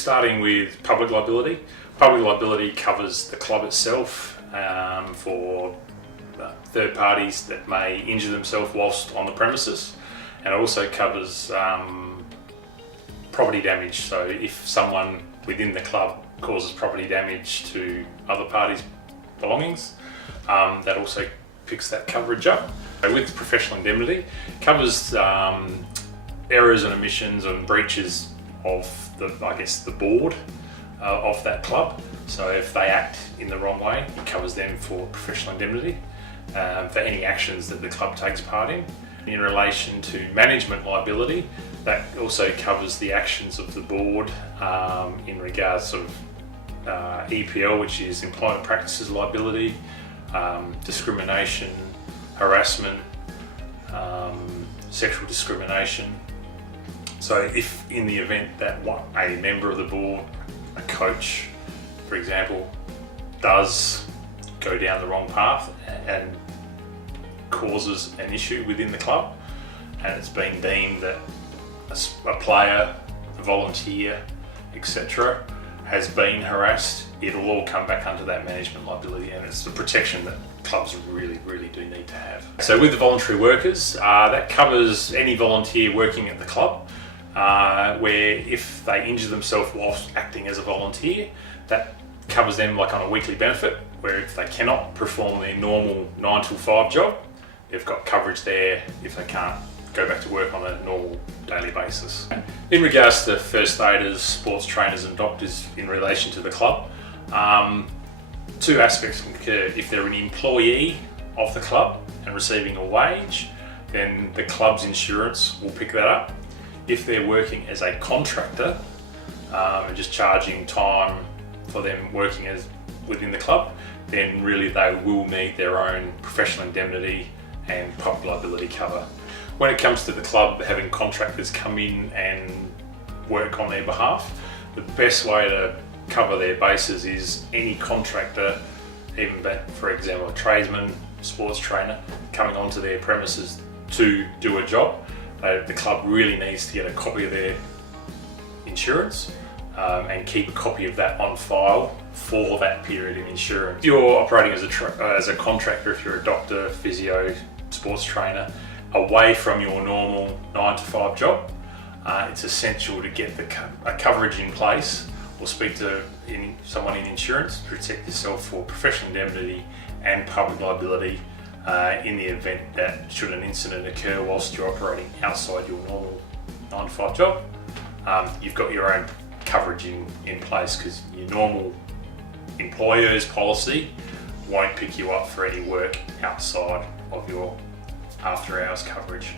Starting with public liability. Public liability covers the club itself for third parties that may injure themselves whilst on the premises, and it also covers property damage. So if someone within the club causes property damage to other parties' belongings, that also picks that coverage up. So with professional indemnity, covers errors and omissions and breaches of the board of that club. So if they act in the wrong way, it covers them for professional indemnity for any actions that the club takes part in. In relation to management liability, that also covers the actions of the board in regards of EPL, which is employment practices liability, discrimination, harassment, sexual discrimination. So if in the event that a member of the board, a coach, for example, does go down the wrong path and causes an issue within the club, and it's been deemed that a player, a volunteer, etc. has been harassed, it'll all come back under that management liability, and it's the protection that clubs really do need to have. So with the voluntary workers, that covers any volunteer working at the club, where if they injure themselves whilst acting as a volunteer, that covers them like on a weekly benefit, where if they cannot perform their normal 9 to 5 job, they've got coverage there if they can't go back to work on a normal daily basis. In regards to first aiders, sports trainers and doctors in relation to the club, two aspects can occur. If they're an employee of the club and receiving a wage, then the club's insurance will pick that up. If they're working as a contractor and just charging time for them working as within the club, then really they will need their own professional indemnity and public liability cover. When it comes to the club having contractors come in and work on their behalf, the best way to cover their bases is any contractor, even for example a tradesman, sports trainer, coming onto their premises to do a job. The club really needs to get a copy of their insurance and keep a copy of that on file for that period in insurance. If you're operating as a contractor, if you're a doctor, physio, sports trainer, away from your normal 9 to 5 job, it's essential to get a coverage in place or speak to someone in insurance to protect yourself for professional indemnity and public liability in the event that should an incident occur whilst you're operating outside your normal 9 to 5 job, you've got your own coverage in place, because your normal employer's policy won't pick you up for any work outside of your after hours coverage.